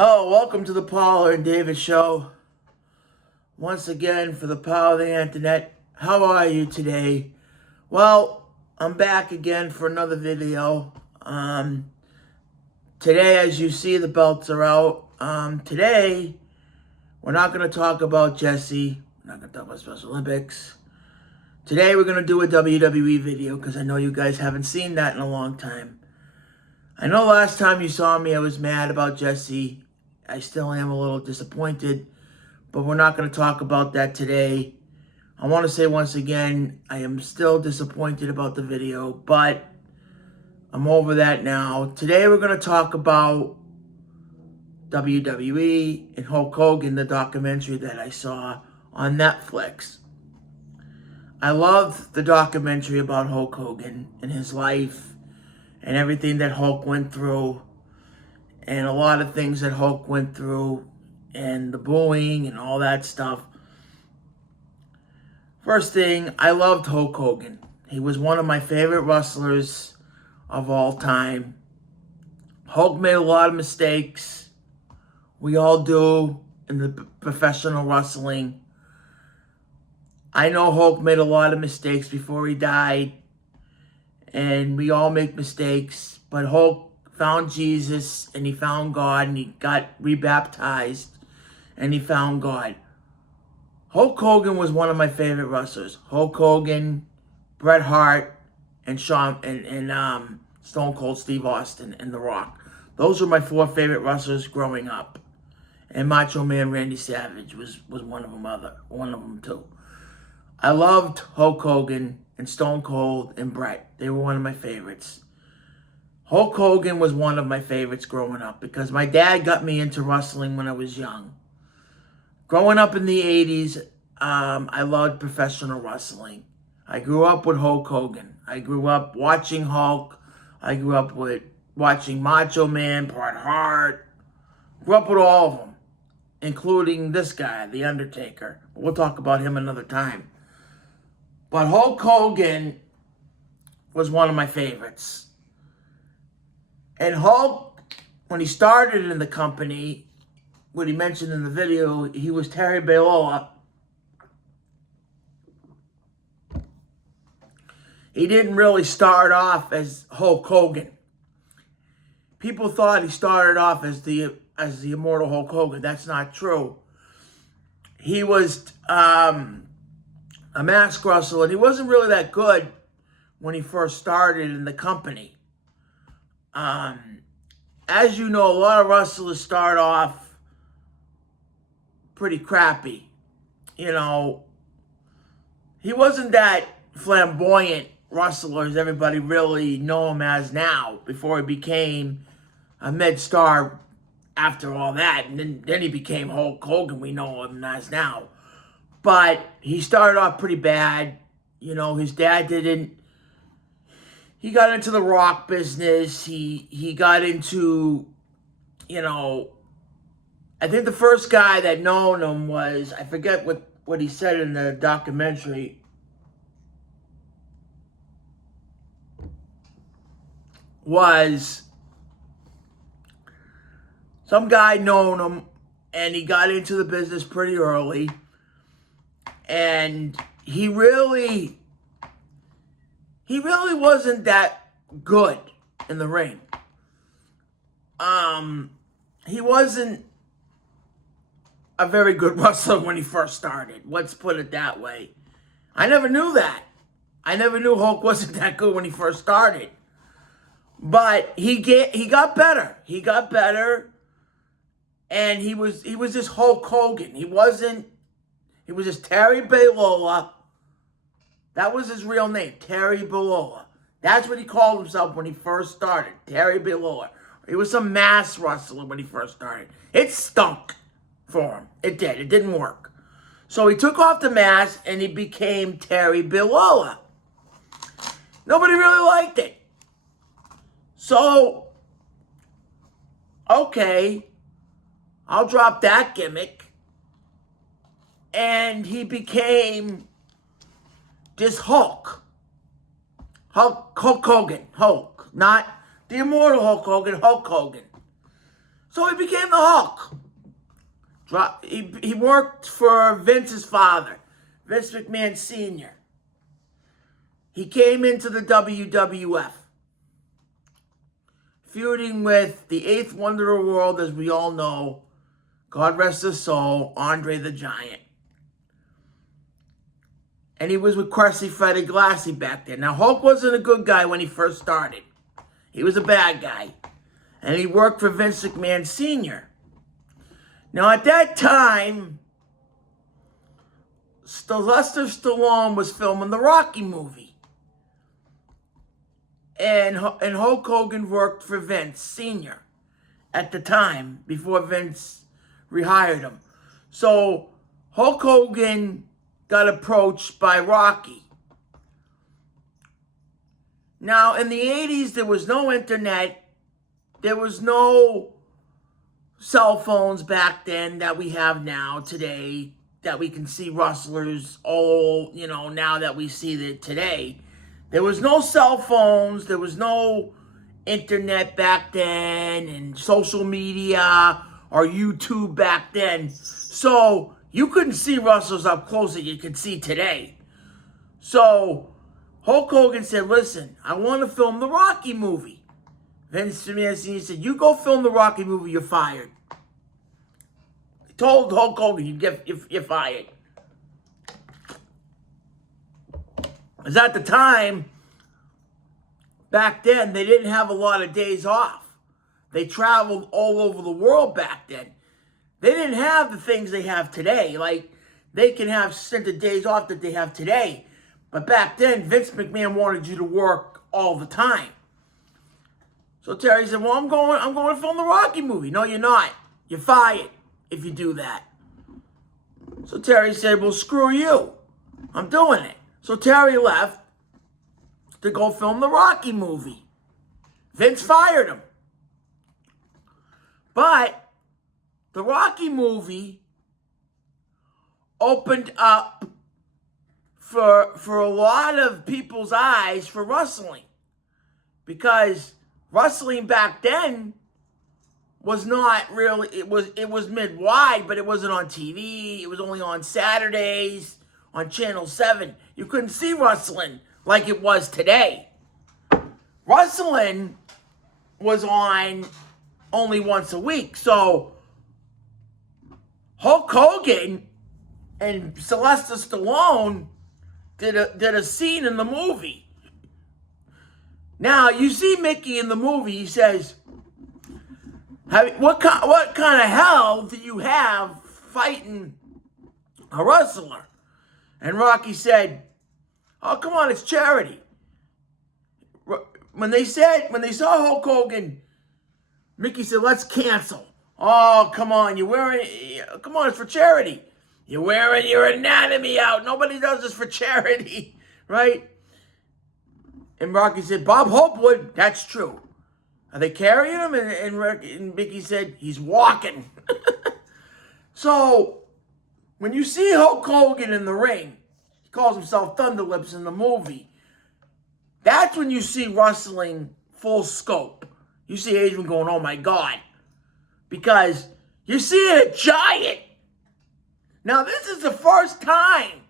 Hello, welcome to the Paula and David Show. Once again, for the power of the internet. How are you today? Well, I'm back again for another video. Today, as you see, the belts are out. Today, we're not going to talk about Jesse. We're not going to talk about Special Olympics. Today, we're going to do a WWE video because I know you guys haven't seen that in a long time. I know last time you saw me, I was mad about Jesse. I still am a little disappointed, but we're not going to talk about that today. I want to say once again, I am still disappointed about the video, but I'm over that now. Today we're going to talk about WWE and Hulk Hogan, the documentary that I saw on Netflix. I loved the documentary about Hulk Hogan and his life and everything that Hulk went through. And a lot of things that Hulk went through, and the booing and all that stuff. First thing, I loved Hulk Hogan. He was one of my favorite wrestlers of all time. Hulk made a lot of mistakes. We all do in the professional wrestling. I know Hulk made a lot of mistakes before he died. And we all make mistakes. But Hulk found Jesus, and he found God, and he got rebaptized, and he found God. Hulk Hogan was one of my favorite wrestlers. Hulk Hogan, Bret Hart, and Stone Cold Steve Austin, and The Rock. Those were my four favorite wrestlers growing up. And Macho Man Randy Savage was one of them too. I loved Hulk Hogan and Stone Cold and Bret. They were one of my favorites. Hulk Hogan was one of my favorites growing up because my dad got me into wrestling when I was young. Growing up in the 80s, I loved professional wrestling. I grew up with Hulk Hogan. I grew up watching Hulk. I grew up with watching Macho Man, Bret Hart. Grew up with all of them, including this guy, The Undertaker. We'll talk about him another time. But Hulk Hogan was one of my favorites. And Hulk, when he started in the company, what he mentioned in the video, he was Terry Belo. He didn't really start off as Hulk Hogan. People thought he started off as the immortal Hulk Hogan. That's not true. He was a mask wrestler, and he wasn't really that good when he first started in the company. As you know, a lot of wrestlers start off pretty crappy. You know, he wasn't that flamboyant wrestler as everybody really know him as now, before he became a mid-star after all that. And then he became Hulk Hogan, we know him as now. But he started off pretty bad. You know, his dad didn't. He got into the rock business. He got into, you know, I think the first guy that known him was, I forget what he said in the documentary, was some guy known him, and he got into the business pretty early. And he really wasn't that good in the ring. He wasn't a very good wrestler when he first started. Let's put it that way. I never knew that. I never knew Hulk wasn't that good when he first started. But he got better. He got better, and he was just Hulk Hogan. He was just Terry Belo. That was his real name, Terry Belo. That's what he called himself when he first started, Terry Belo. He was some mass wrestler when he first started. It stunk for him. It did. It didn't work. So he took off the mask and he became Terry Belo. Nobody really liked it. So, okay, I'll drop that gimmick. And he became just Hulk. Hulk Hogan. Hulk. Not the immortal Hulk Hogan. Hulk Hogan. So he became the Hulk. He worked for Vince's father, Vince McMahon Sr. He came into the WWF, feuding with the eighth wonder of the world, as we all know, God rest his soul, Andre the Giant. And he was with Cressy Freddy Glassy back then. Now, Hulk wasn't a good guy when he first started. He was a bad guy. And he worked for Vince McMahon Sr. Now, at that time, Sylvester Stallone was filming the Rocky movie. And Hulk Hogan worked for Vince Sr. at the time, before Vince rehired him. So, Hulk Hogan got approached by Rocky. Now, in the 80s, there was no internet. There was no cell phones back then that we have now today, that we can see wrestlers all, now that we see it today. There was no cell phones. There was no internet back then, and social media or YouTube back then. So you couldn't see wrestlers up close that you could see today. So Hulk Hogan said, listen, I want to film the Rocky movie. Vince McMahon Sr. said, you go film the Rocky movie, you're fired. He told Hulk Hogan, you're fired. Because at the time, back then, they didn't have a lot of days off. They traveled all over the world back then. They didn't have the things they have today. Like, they can have the days off that they have today. But back then, Vince McMahon wanted you to work all the time. So Terry said, well, I'm going to film the Rocky movie. No, you're not. You're fired if you do that. So Terry said, well, screw you. I'm doing it. So Terry left to go film the Rocky movie. Vince fired him. But the Rocky movie opened up for a lot of people's eyes for wrestling. Because wrestling back then was not really, it was mid-wide, but it wasn't on TV. It was only on Saturdays on Channel 7. You couldn't see wrestling like it was today. Wrestling was on only once a week. So Hulk Hogan and Sylvester Stallone did a scene in the movie. Now, you see Mickey in the movie, he says, what kind of hell do you have fighting a wrestler? And Rocky said, oh, come on, it's charity. When they saw Hulk Hogan, Mickey said, let's cancel. Oh, come on, it's for charity. You're wearing your anatomy out. Nobody does this for charity, right? And Rocky said, Bob Hope would. That's true. Are they carrying him? And Mickey said, he's walking. So, when you see Hulk Hogan in the ring, he calls himself Thunderlips in the movie, that's when you see wrestling full scope. You see Adrian going, oh my God. Because you're seeing a giant. Now, this is the first time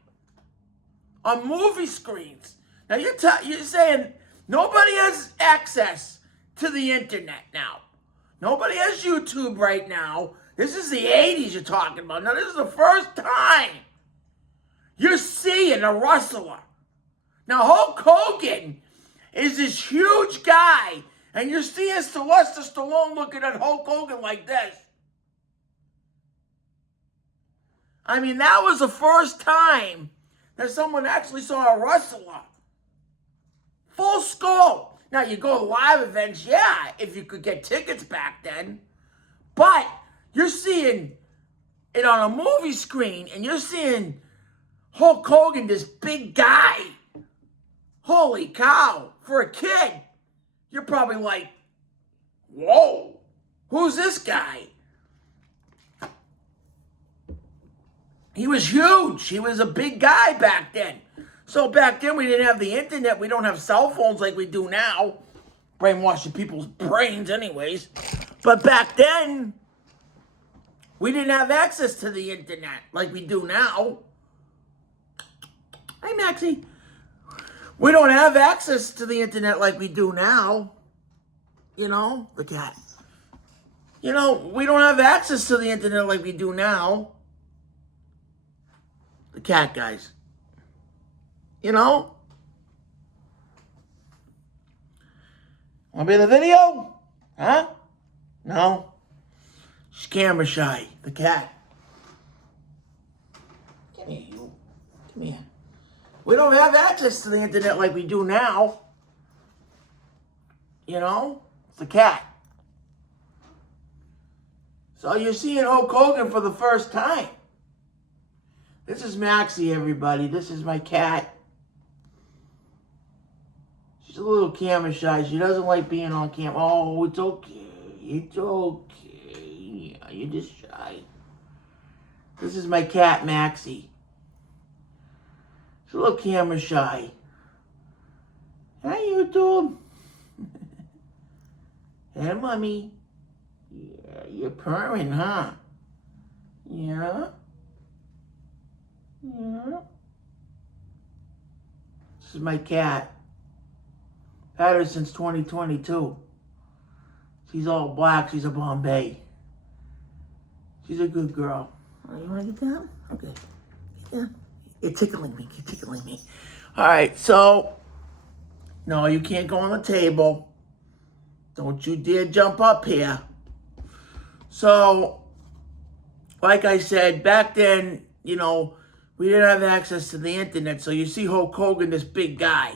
on movie screens. Now, you're saying nobody has access to the internet now. Nobody has YouTube right now. This is the 80s you're talking about. Now, this is the first time you're seeing a wrestler. Now, Hulk Hogan is this huge guy, and you're seeing Sylvester Stallone looking at Hulk Hogan like this. I mean, that was the first time that someone actually saw a wrestler. Full scope. Now, you go to live events, yeah, if you could get tickets back then. But you're seeing it on a movie screen, and you're seeing Hulk Hogan, this big guy. Holy cow. For a kid, you're probably like, whoa, who's this guy? He was huge. He was a big guy back then. So back then, we didn't have the internet. We don't have cell phones like we do now. Brainwashing people's brains anyways. But back then, we didn't have access to the internet like we do now. Hey, Maxie. We don't have access to the internet like we do now. You know, the cat. You know, we don't have access to the internet like we do now. The cat, guys. You know? Want to be in the video? Huh? No? She's camera shy. The cat. Come here, you. Come here. We don't have access to the internet like we do now. You know? It's the cat. So you're seeing Hulk Hogan for the first time. This is Maxie, everybody. This is my cat. She's a little camera shy. She doesn't like being on camera. Oh, it's okay. It's okay. Yeah, you're just shy. This is my cat, Maxie. She's a little camera shy. Hi, YouTube. Hey, Mommy. Yeah, you're purring, huh? Yeah? Yeah? This is my cat. Had her since 2022. She's all black. She's a Bombay. She's a good girl. Oh, you want to get down? Okay. Get down. You're tickling me. You're tickling me. All right, so... No, you can't go on the table. Don't you dare jump up here. So, like I said, back then, you know, we didn't have access to the internet. So you see Hulk Hogan, this big guy.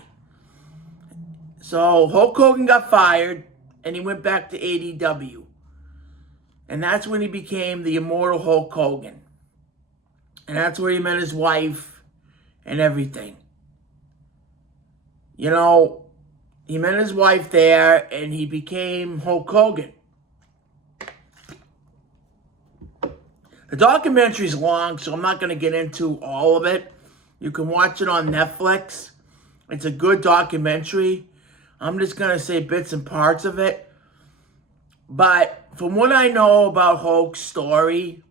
So Hulk Hogan got fired, and he went back to AEW. And that's when he became the immortal Hulk Hogan. And that's where he met his wife and everything. You know, he met his wife there, and he became Hulk Hogan. The documentary's long, so I'm not going to get into all of it. You can watch it on Netflix. It's a good documentary. I'm just going to say bits and parts of it. But from what I know about Hulk's story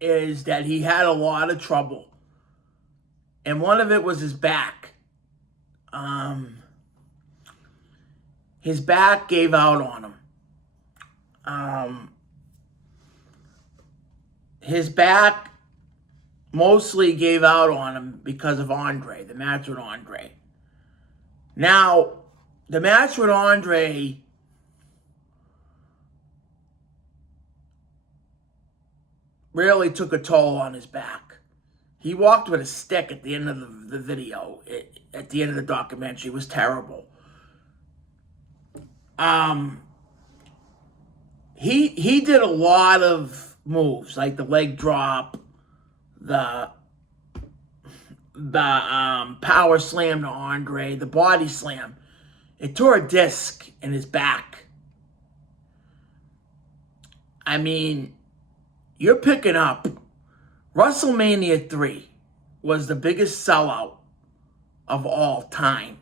is that he had a lot of trouble. And one of it was his back. His back gave out on him. His back mostly gave out on him because of Andre, the match with Andre. Now, the match with Andre really took a toll on his back. He walked with a stick at the end of the video, at the end of the documentary. It was terrible. He did a lot of moves, like the leg drop, the power slam to Andre, the body slam. It tore a disc in his back. I mean, you're picking up. WrestleMania 3 was the biggest sellout of all time.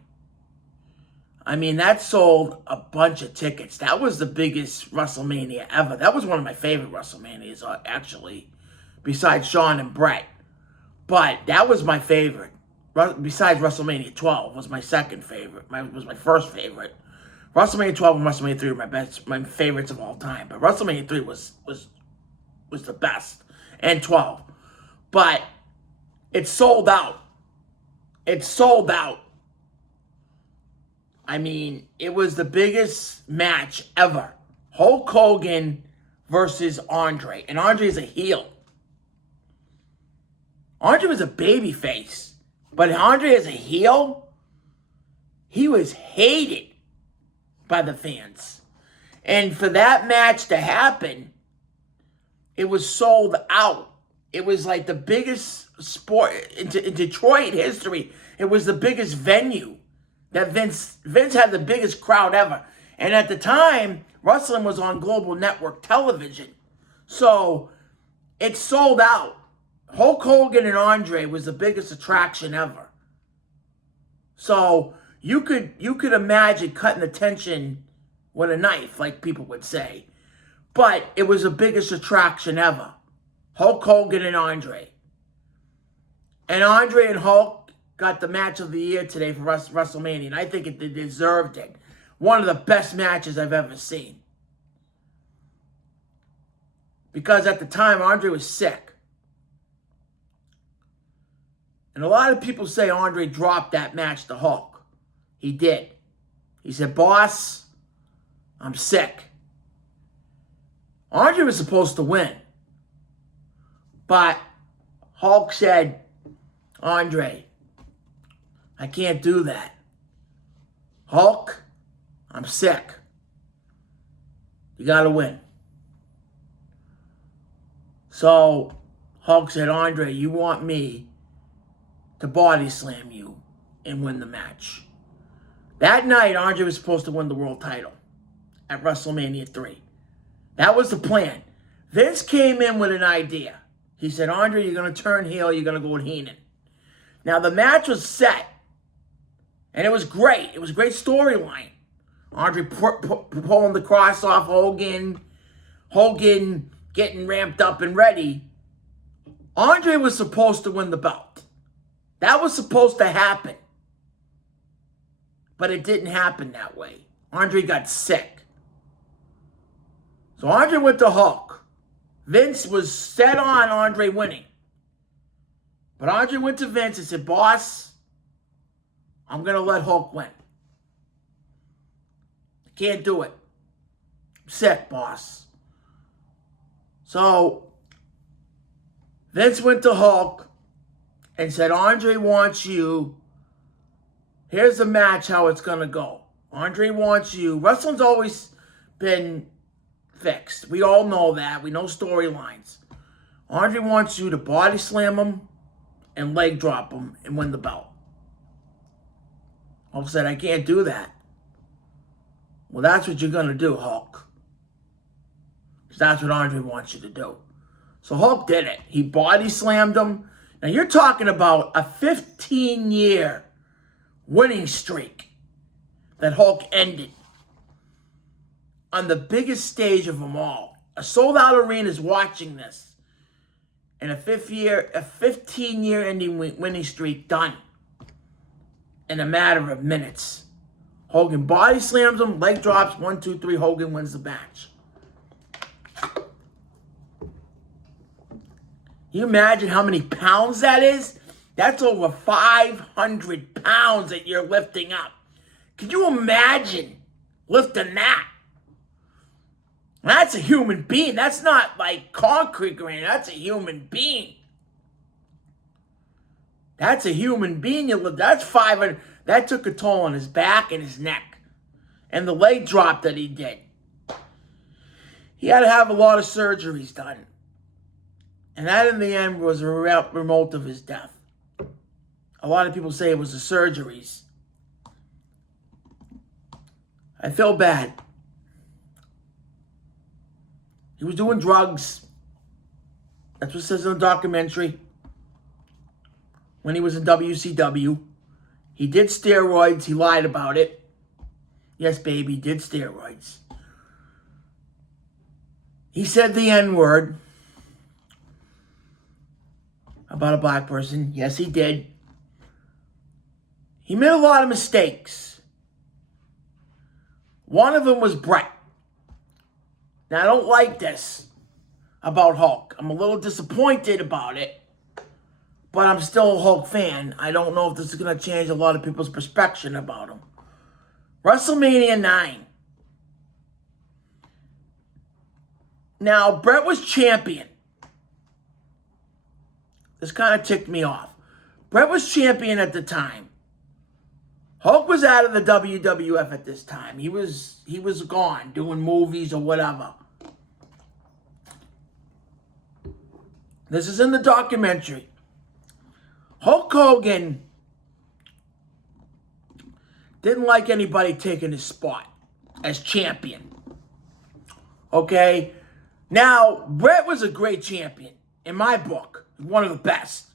I mean, that sold a bunch of tickets. That was the biggest WrestleMania ever. That was one of my favorite WrestleManias, actually, besides Shawn and Bret. But that was my favorite. Besides WrestleMania 12 was my second favorite. Was my first favorite. WrestleMania 12 and WrestleMania 3 were my favorites of all time. But WrestleMania 3 was the best. And 12. But it sold out. It sold out. I mean, it was the biggest match ever. Hulk Hogan versus Andre. And Andre is a heel. Andre was a babyface. But Andre as a heel, he was hated by the fans. And for that match to happen, it was sold out. It was like the biggest sport in Detroit history. It was the biggest venue. That Vince had the biggest crowd ever. And at the time, wrestling was on Global Network television. So it sold out. Hulk Hogan and Andre was the biggest attraction ever. So you could imagine cutting the tension with a knife, like people would say. But it was the biggest attraction ever. Hulk Hogan and Andre. And Andre and Hulk got the match of the year today for WrestleMania, and I think it deserved it. One of the best matches I've ever seen. Because at the time, Andre was sick. And a lot of people say Andre dropped that match to Hulk. He did. He said, "Boss, I'm sick." Andre was supposed to win. But Hulk said, "Andre, I can't do that. Hulk, I'm sick. You got to win." So Hulk said, "Andre, you want me to body slam you and win the match." That night, Andre was supposed to win the world title at WrestleMania 3. That was the plan. Vince came in with an idea. He said, "Andre, you're going to turn heel. You're going to go with Heenan." Now, the match was set. And it was great. It was a great storyline. Andre pulling the cross off Hogan. Hogan getting ramped up and ready. Andre was supposed to win the belt. That was supposed to happen. But it didn't happen that way. Andre got sick. So Andre went to Hulk. Vince was set on Andre winning. But Andre went to Vince and said, "Boss, I'm going to let Hulk win. I can't do it. I'm sick, boss." So Vince went to Hulk and said, "Andre wants you. Here's the match, how it's going to go. Andre wants you." Wrestling's always been fixed. We all know that. We know storylines. Andre wants you to body slam him and leg drop him and win the belt. Hulk said, "I can't do that." "Well, that's what you're going to do, Hulk. Because that's what Andre wants you to do." So Hulk did it. He body slammed him. Now, you're talking about a 15-year winning streak that Hulk ended on the biggest stage of them all. A sold-out arena is watching this. And a 15-year ending winning streak done in a matter of minutes. Hogan body slams him, leg drops, 1, 2, 3, Hogan wins the match. Can you imagine how many pounds that is? That's over 500 pounds that you're lifting up. Could you imagine lifting that? That's a human being. That's not like concrete or anything. That's a human being. That's a human being you lift. That's 500. That took a toll on his back and his neck. And the leg drop that he did. He had to have a lot of surgeries done. And that in the end was a result of his death. A lot of people say it was the surgeries. I feel bad. He was doing drugs. That's what it says in the documentary. When he was in WCW. He did steroids. He lied about it. Yes, baby, he did steroids. He said the N-word about a black person. Yes, he did. He made a lot of mistakes. One of them was Brett. Now, I don't like this about Hulk. I'm a little disappointed about it, but I'm still a Hulk fan. I don't know if this is going to change a lot of people's perspective about him. WrestleMania 9. Now, Brett was champion. This kind of ticked me off. Brett was champion at the time. Hulk was out of the WWF at this time. He was gone, doing movies or whatever. This is in the documentary. Hulk Hogan didn't like anybody taking his spot as champion. Okay? Now, Brett was a great champion, in my book. One of the best.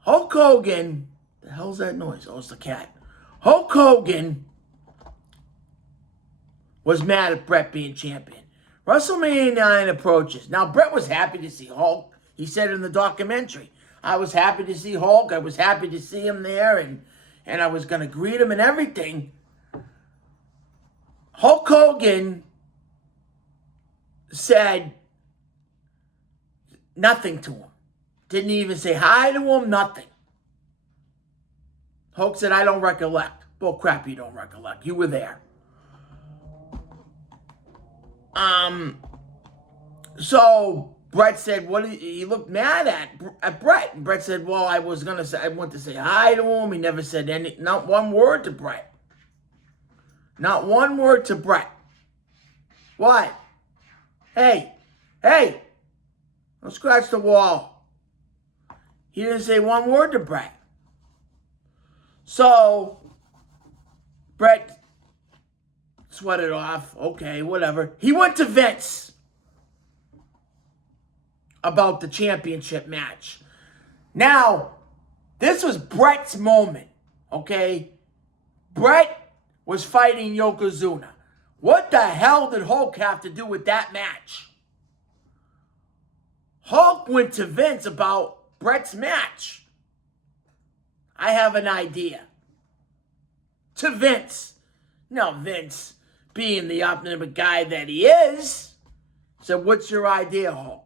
Hulk Hogan, the hell's that noise? Oh, it's the cat. Hulk Hogan was mad at Bret being champion. WrestleMania 9 approaches. Now, Bret was happy to see Hulk. He said in the documentary, I was happy to see Hulk. I was happy to see him there, and I was going to greet him and everything. Hulk Hogan said nothing to him. Didn't even say hi to him, nothing. Hulk said, I don't recollect. Well, crap, you don't recollect. You were there. So Bret said, "What?" He looked mad at Bret. And Bret said, "Well, I went to say hi to him. He never said not one word to Bret. Not one word to Bret. What? Hey, don't scratch the wall." He didn't say one word to Bret. So Bret sweated off. Okay, whatever. He went to Vince about the championship match. Now, this was Bret's moment, okay? Bret was fighting Yokozuna. What the hell did Hulk have to do with that match? Hulk went to Vince about Bret's match. I have an idea. To Vince. Now, Vince, being the optimistic guy that he is, said, what's your idea, Hulk?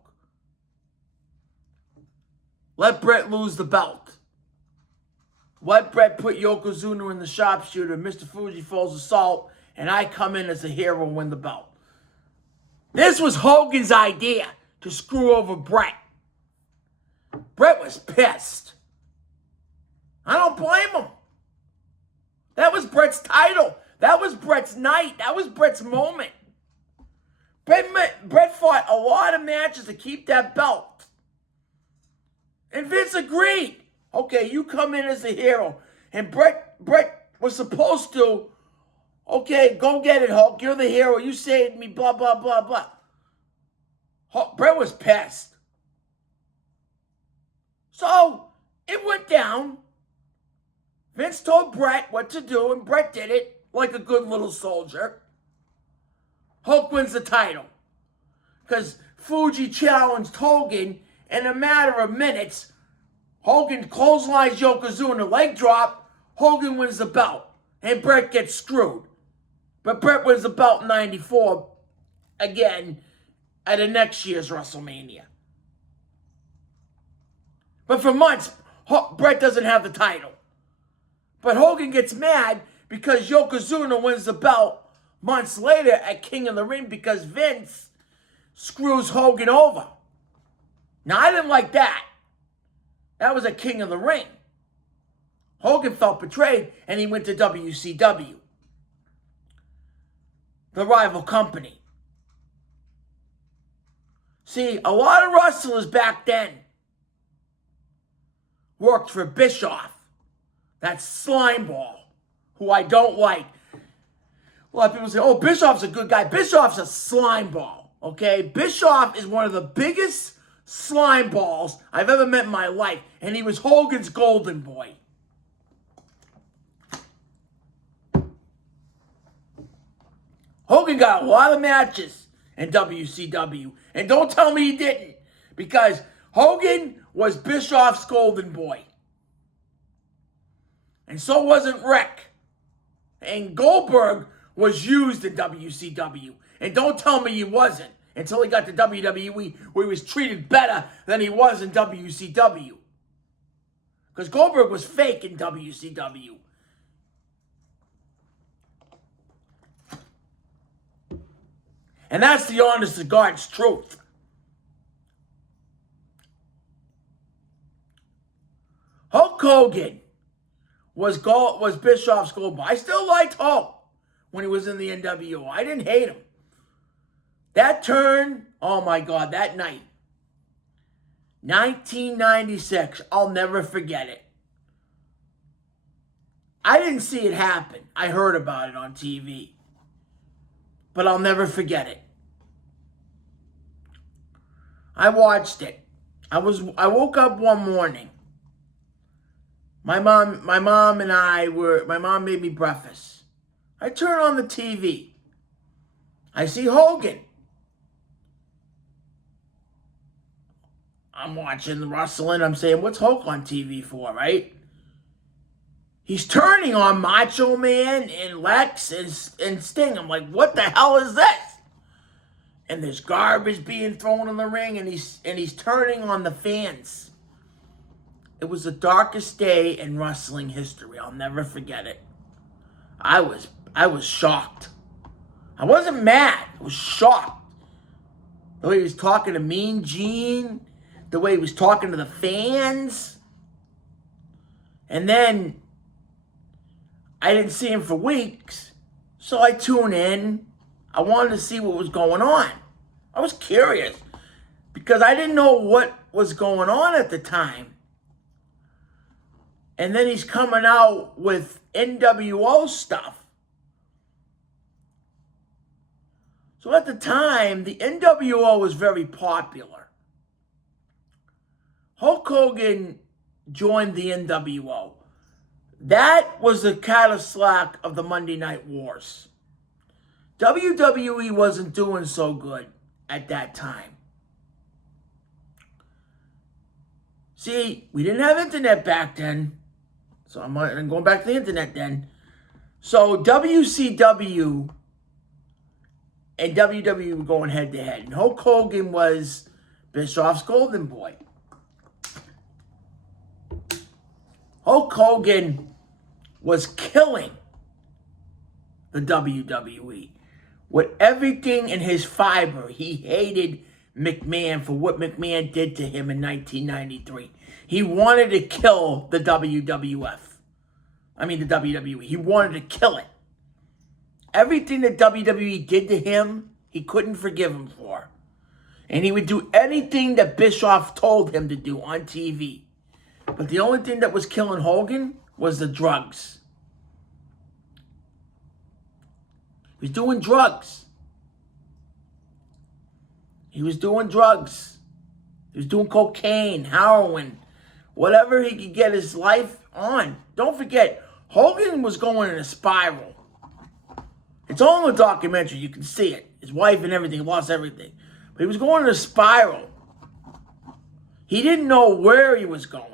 Let Bret lose the belt. Let Bret put Yokozuna in the sharpshooter, Mr. Fuji falls assault, and I come in as a hero and win the belt. This was Hogan's idea to screw over Bret. Bret was pissed. I don't blame him. That was Bret's title. That was Bret's night. That was Bret's moment. Bret fought a lot of matches to keep that belt. And Vince agreed. Okay, you come in as a hero. And Bret was supposed to, okay, go get it, Hulk. You're the hero. You saved me, blah, blah, blah, blah. Bret was pissed. So, it went down. Vince told Bret what to do, and Bret did it like a good little soldier. Hulk wins the title. Because Fuji challenged Hogan. In a matter of minutes, Hogan clotheslines Yokozuna, leg drop, Hogan wins the belt, and Bret gets screwed. But Bret wins the belt in 94, again, at the next year's WrestleMania. But for months, Bret doesn't have the title. But Hogan gets mad because Yokozuna wins the belt months later at King of the Ring because Vince screws Hogan over. Now, I didn't like that. That was a King of the Ring. Hogan felt betrayed, and he went to WCW, the rival company. See, a lot of wrestlers back then worked for Bischoff, that slimeball, who I don't like. A lot of people say, oh, Bischoff's a good guy. Bischoff's a slimeball, okay? Bischoff is one of the biggest slime balls I've ever met in my life, and he was Hogan's golden boy. Hogan got a lot of matches in WCW, and don't tell me he didn't, because Hogan was Bischoff's golden boy. And so wasn't Rick. And Goldberg was used in WCW, and don't tell me he wasn't. Until he got to WWE, where he was treated better than he was in WCW. Because Goldberg was fake in WCW. And that's the honest to God's truth. Hulk Hogan was Bischoff's gold boy. I still liked Hulk when he was in the NWO. I didn't hate him. That turn, oh my God, that night, 1996, I'll never forget it. I didn't see it happen. I heard about it on TV. But I'll never forget it. I watched it. I woke up one morning. My mom made me breakfast. I turned on the TV. I see Hogan. I'm watching the wrestling. I'm saying, what's Hulk on TV for, right? He's turning on Macho Man and Lex and Sting. I'm like, what the hell is this? And there's garbage being thrown in the ring, and he's turning on the fans. It was the darkest day in wrestling history. I'll never forget it. I was shocked. I wasn't mad. I was shocked. The way he was talking to Mean Gene, the way he was talking to the fans. And then I didn't see him for weeks, so I tuned in. I wanted to see what was going on. I was curious because I didn't know what was going on at the time. And then he's coming out with NWO stuff. So at the time, the NWO was very popular. Hulk Hogan joined the NWO. That was the Cadillac of the Monday Night Wars. WWE wasn't doing so good at that time. See, we didn't have internet back then. So I'm going back to the internet then. So WCW and WWE were going head to head. And Hulk Hogan was Bischoff's golden boy. Hulk Hogan was killing the WWE. With everything in his fiber, he hated McMahon for what McMahon did to him in 1993. He wanted to kill the WWF. I mean the WWE. He wanted to kill it. Everything that WWE did to him, he couldn't forgive him for. And he would do anything that Bischoff told him to do on TV. But the only thing that was killing Hogan was the drugs. He was doing drugs. He was doing drugs. He was doing cocaine, heroin, whatever he could get his life on. Don't forget, Hogan was going in a spiral. It's all in the documentary. You can see it. His wife and everything, lost everything. But he was going in a spiral. He didn't know where he was going.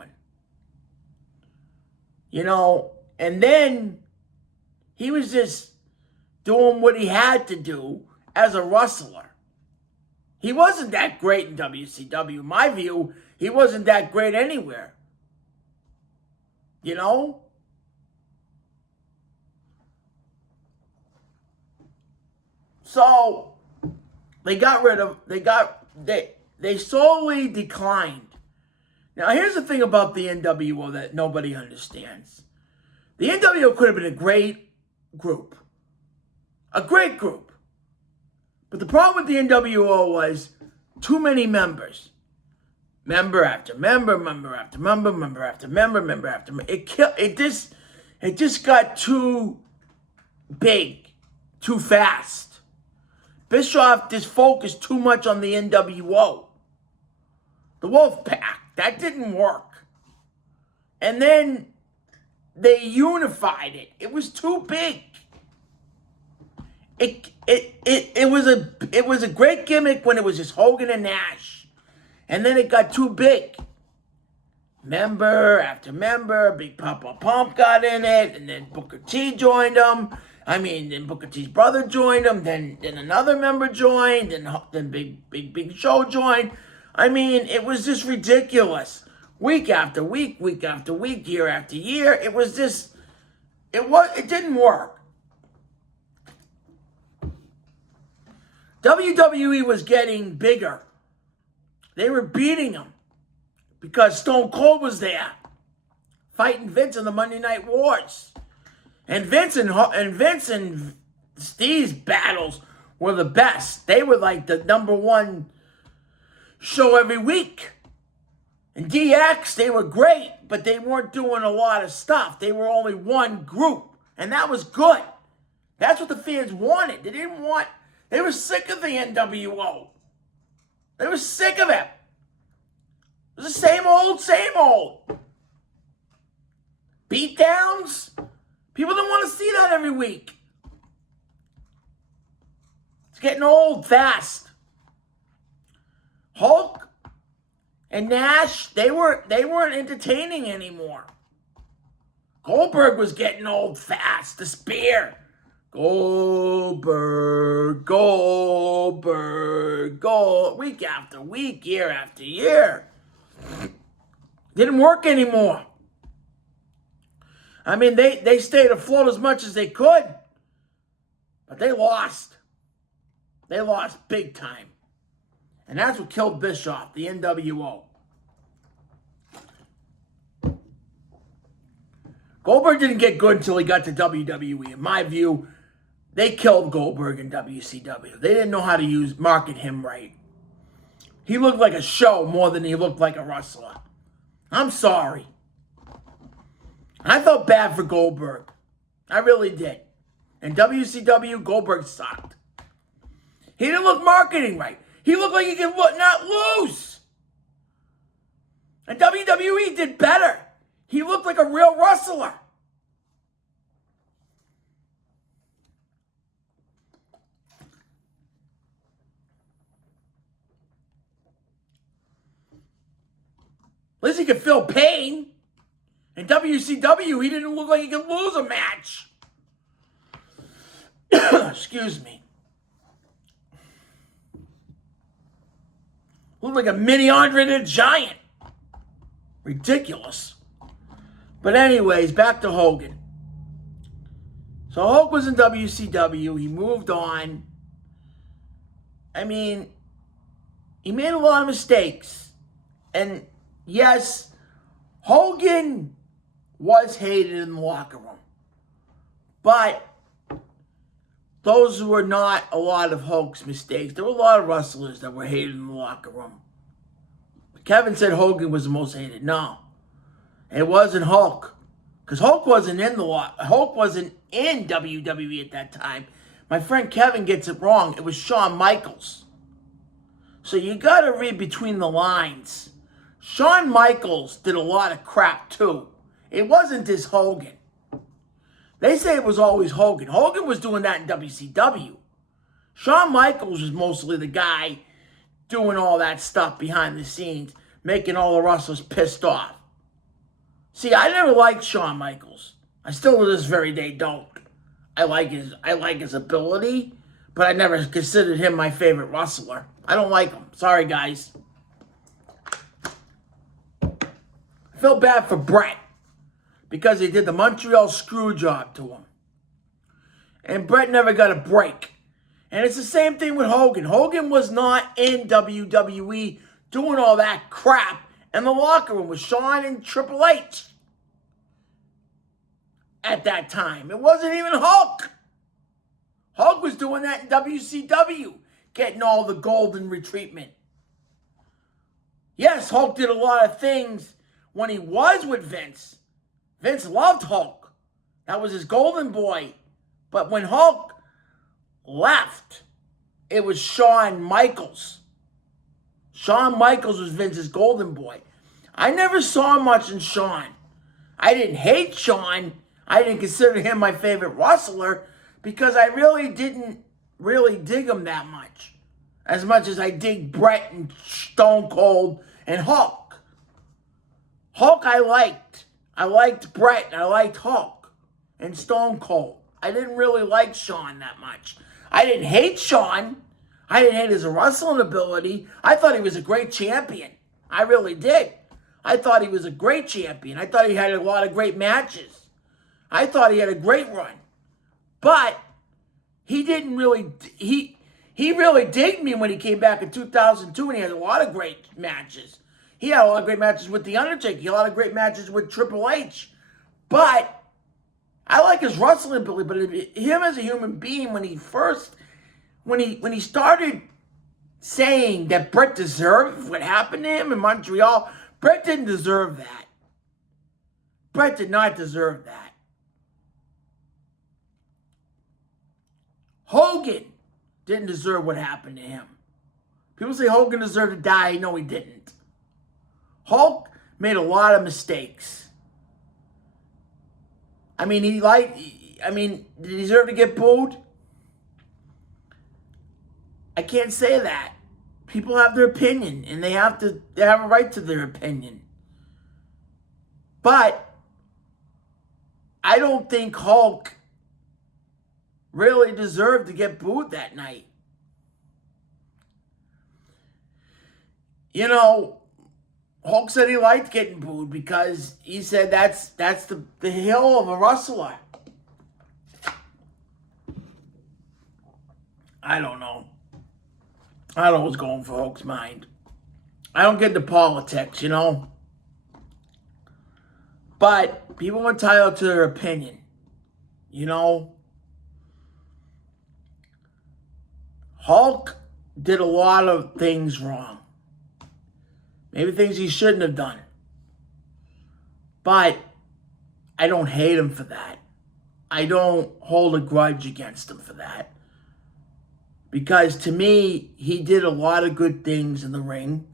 You know, and then he was just doing what he had to do as a wrestler. He wasn't that great in WCW. In my view, he wasn't that great anywhere. You know? So, they slowly declined. Now, here's the thing about the NWO that nobody understands. The NWO could have been a great group. A great group. But the problem with the NWO was too many members. Member after member, member after member, member after member, member after member. It just got too big, too fast. Bischoff just focused too much on the NWO. The Wolfpack. That didn't work. And then they unified it. It was too big. It was a great gimmick when it was just Hogan and Nash. And then it got too big. Member after member, Big Papa Pump got in it, and then Booker T joined them. Then Booker T's brother joined them, then another member joined, then Big Show joined. It was just ridiculous. Week after week, week after week, year after year. It was just, it didn't work. WWE was getting bigger. They were beating them because Stone Cold was there, fighting Vince in the Monday Night Wars. And Vince and Steve's battles were the best. They were like the number one show every week. And DX, they were great, but they weren't doing a lot of stuff. They were only one group, and that was good. That's what the fans wanted. They were sick of the NWO. They were sick of it. It was the same old. Beatdowns. People don't want to see that every week. getting old fast. Hulk and Nash, they weren't entertaining anymore. Goldberg was getting old fast. The spear. Goldberg, week after week, year after year. Didn't work anymore. I mean, they stayed afloat as much as they could, but they lost. They lost big time. And that's what killed Bischoff, the NWO. Goldberg didn't get good until he got to WWE. In my view, they killed Goldberg in WCW. They didn't know how to market him right. He looked like a show more than he looked like a wrestler. I'm sorry. I felt bad for Goldberg. I really did. In WCW, Goldberg sucked. He didn't look marketing right. He looked like he could not lose. And WWE did better. He looked like a real wrestler. At least he could feel pain. In WCW, he didn't look like he could lose a match. Excuse me. Looked like a mini Andre the Giant. Ridiculous. But anyways, back to Hogan. So Hulk was in WCW. He moved on. I mean, he made a lot of mistakes. And yes, Hogan was hated in the locker room. But those were not a lot of Hulk's mistakes. There were a lot of wrestlers that were hated in the locker room. Kevin said Hogan was the most hated. No. It wasn't Hulk. Because Hulk wasn't in WWE at that time. My friend Kevin gets it wrong. It was Shawn Michaels. So you got to read between the lines. Shawn Michaels did a lot of crap too. It wasn't just Hogan. They say it was always Hogan. Hogan was doing that in WCW. Shawn Michaels was mostly the guy doing all that stuff behind the scenes, making all the wrestlers pissed off. See, I never liked Shawn Michaels. I still to this very day don't. I like his ability, but I never considered him my favorite wrestler. I don't like him. Sorry, guys. I feel bad for Bret because he did the Montreal screw job to him. And Bret never got a break. And it's the same thing with Hogan. Hogan was not in WWE doing all that crap in the locker room with Shawn and Triple H at that time. It wasn't even Hulk. Hulk was doing that in WCW, getting all the golden retreatment. Yes, Hulk did a lot of things when he was with Vince. Vince loved Hulk. That was his golden boy. But when Hulk left, it was Shawn Michaels. Shawn Michaels was Vince's golden boy. I never saw much in Shawn. I didn't hate Shawn. I didn't consider him my favorite wrestler because I really didn't dig him that much. As much as I dig Bret and Stone Cold and Hulk. Hulk I liked. I liked Bret and I liked Hulk and Stone Cold. I didn't really like Shawn that much. I didn't hate Shawn. I didn't hate his wrestling ability. I thought he was a great champion. I really did. I thought he was a great champion. I thought he had a lot of great matches. I thought he had a great run. But he didn't really, he really digged me when he came back in 2002 and he had a lot of great matches. He had a lot of great matches with The Undertaker. He had a lot of great matches with Triple H. But I like his wrestling ability, but him as a human being, when he started saying that Bret deserved what happened to him in Montreal, Bret didn't deserve that. Bret did not deserve that. Hogan didn't deserve what happened to him. People say Hogan deserved to die. No, he didn't. Hulk made a lot of mistakes. I mean, did he deserve to get booed? I can't say that. People have their opinion, and they have a right to their opinion. But I don't think Hulk really deserved to get booed that night. You know, Hulk said he liked getting booed because he said that's the hill of a wrestler. I don't know. I don't know what's going for Hulk's mind. I don't get into politics, you know. But people are entitled to their opinion, you know. Hulk did a lot of things wrong. Maybe things he shouldn't have done. But I don't hate him for that. I don't hold a grudge against him for that. Because to me, he did a lot of good things in the ring.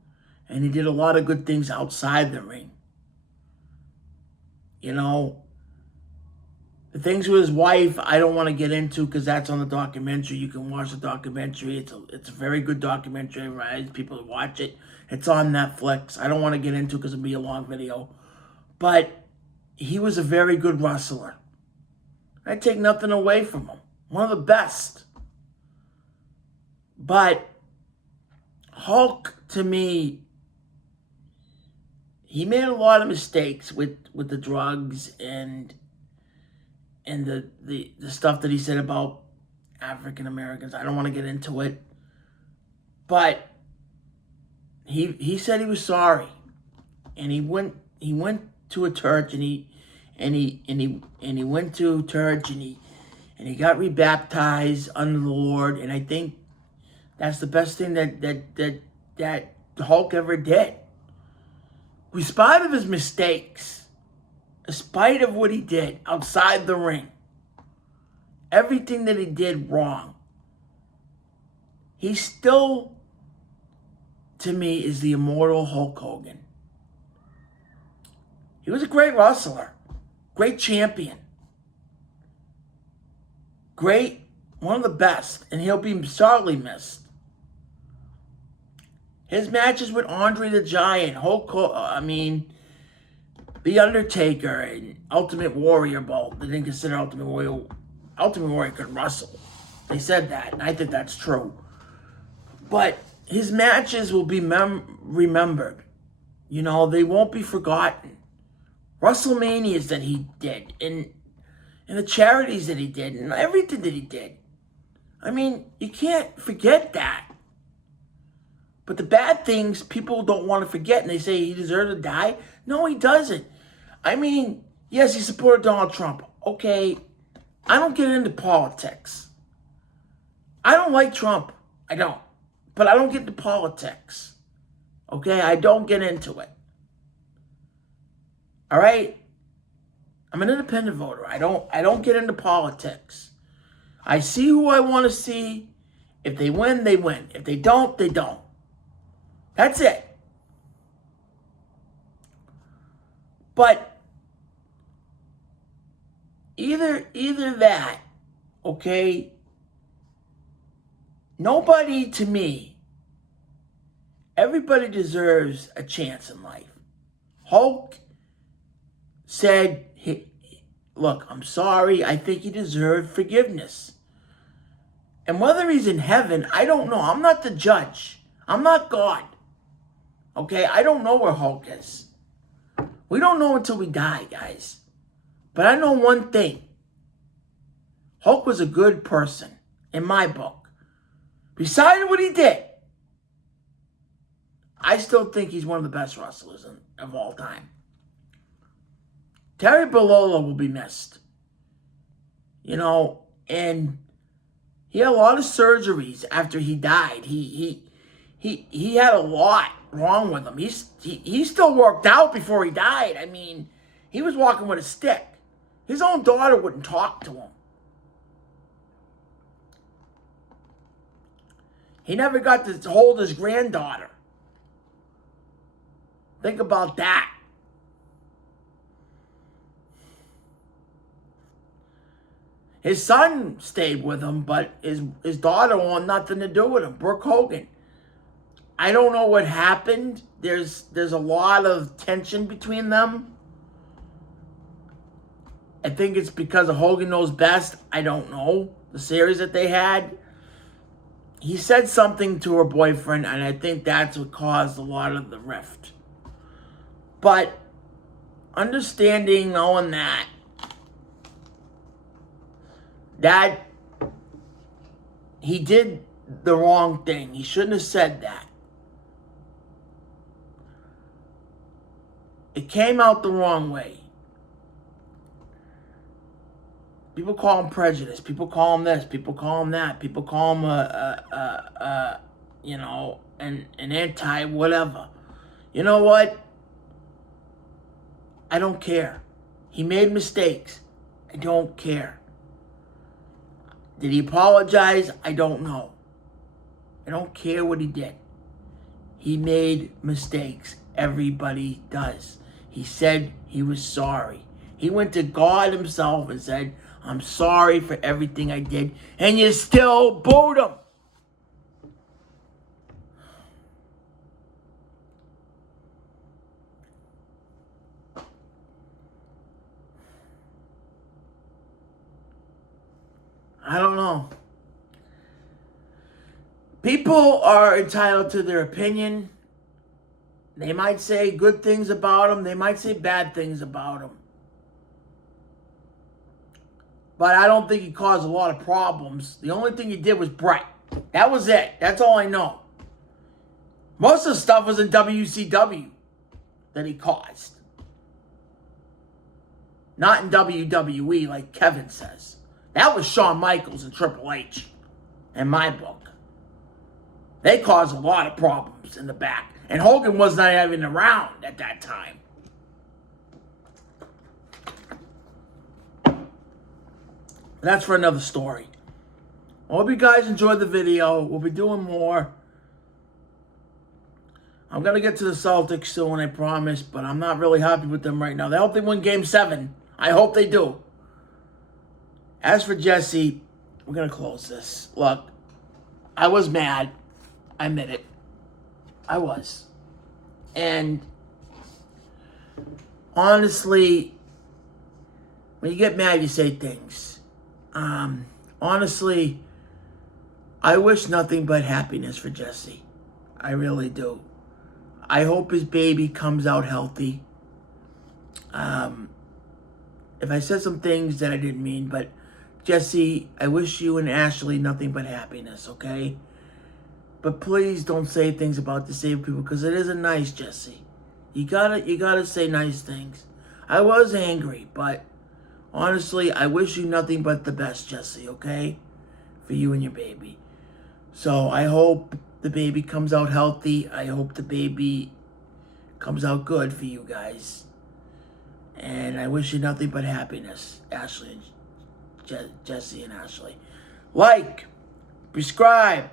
And he did a lot of good things outside the ring. You know, the things with his wife, I don't want to get into because that's on the documentary. You can watch the documentary. It's a very good documentary. I advise people to watch it. It's on Netflix. I don't want to get into it because it'll be a long video. But he was a very good wrestler. I take nothing away from him. One of the best. But Hulk, to me, he made a lot of mistakes with the drugs and the stuff that he said about African Americans. I don't want to get into it. But he said he was sorry. And he went to a church and he went to church and he got rebaptized under the Lord, and I think that's the best thing that Hulk ever did. In spite of his mistakes, in spite of what he did outside the ring, everything that he did wrong, he still, to me, is the immortal Hulk Hogan. He was a great wrestler, great champion, great, one of the best, and he'll be sorely missed. His matches with Andre the Giant, The Undertaker, and Ultimate Warrior both. They didn't consider Ultimate Warrior. Ultimate Warrior could wrestle. They said that, and I think that's true. But his matches will be remembered. You know, they won't be forgotten. WrestleManias that he did, and the charities that he did, and everything that he did. I mean, you can't forget that. But the bad things, people don't want to forget, and they say he deserves to die. No, he doesn't. I mean, yes, he supported Donald Trump. Okay, I don't get into politics. I don't like Trump. I don't. But I don't get into politics. Okay, I don't get into it. All right? I'm an independent voter. I don't get into politics. I see who I want to see. If they win, they win. If they don't, they don't. That's it. But either that, okay? Nobody, to me, everybody deserves a chance in life. Hulk said, look, I'm sorry. I think he deserved forgiveness. And whether he's in heaven, I don't know. I'm not the judge. I'm not God. Okay? I don't know where Hulk is. We don't know until we die, guys. But I know one thing. Hulk was a good person, in my book. Besides what he did, I still think he's one of the best wrestlers of all time. Terry Belo will be missed. You know, and he had a lot of surgeries after he died. He had a lot wrong with him. He still worked out before he died. I mean, he was walking with a stick. His own daughter wouldn't talk to him. He never got to hold his granddaughter. Think about that. His son stayed with him, but his daughter wanted nothing to do with him, Brooke Hogan. I don't know what happened. There's a lot of tension between them. I think it's because of Hogan Knows Best. I don't know. The series that they had. He said something to her boyfriend, and I think that's what caused a lot of the rift. But understanding, knowing that he did the wrong thing. He shouldn't have said that. It came out the wrong way. People call him prejudice. People call him this. People call him that. People call him an anti whatever. You know what? I don't care. He made mistakes. I don't care. Did he apologize? I don't know. I don't care what he did. He made mistakes. Everybody does. He said he was sorry. He went to God himself and said, I'm sorry for everything I did. And you still booed him. I don't know. People are entitled to their opinion. They might say good things about him. They might say bad things about him. But I don't think he caused a lot of problems. The only thing he did was Brett. That was it. That's all I know. Most of the stuff was in WCW that he caused. Not in WWE like Kevin says. That was Shawn Michaels and Triple H in my book. They caused a lot of problems in the back. And Hogan was not even around at that time. That's for another story. I hope you guys enjoyed the video. We'll be doing more. I'm going to get to the Celtics soon, I promise. But I'm not really happy with them right now. I hope they win Game 7. I hope they do. As for Jesse, we're going to close this. Look, I was mad. I admit it. I was. And honestly, when you get mad, you say things. Honestly, I wish nothing but happiness for Jesse. I really do. I hope his baby comes out healthy. If I said some things that I didn't mean, but Jesse, I wish you and Ashley nothing but happiness, okay? But please don't say things about disabled people because it isn't nice, Jesse. You gotta say nice things. I was angry, but honestly, I wish you nothing but the best, Jesse, okay? For you and your baby. So I hope the baby comes out healthy. I hope the baby comes out good for you guys. And I wish you nothing but happiness, Ashley and Jesse and Ashley. Like, subscribe,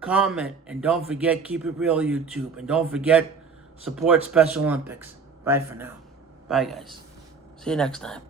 comment, and don't forget, keep it real, YouTube. And don't forget, support Special Olympics. Bye for now. Bye, guys. See you next time.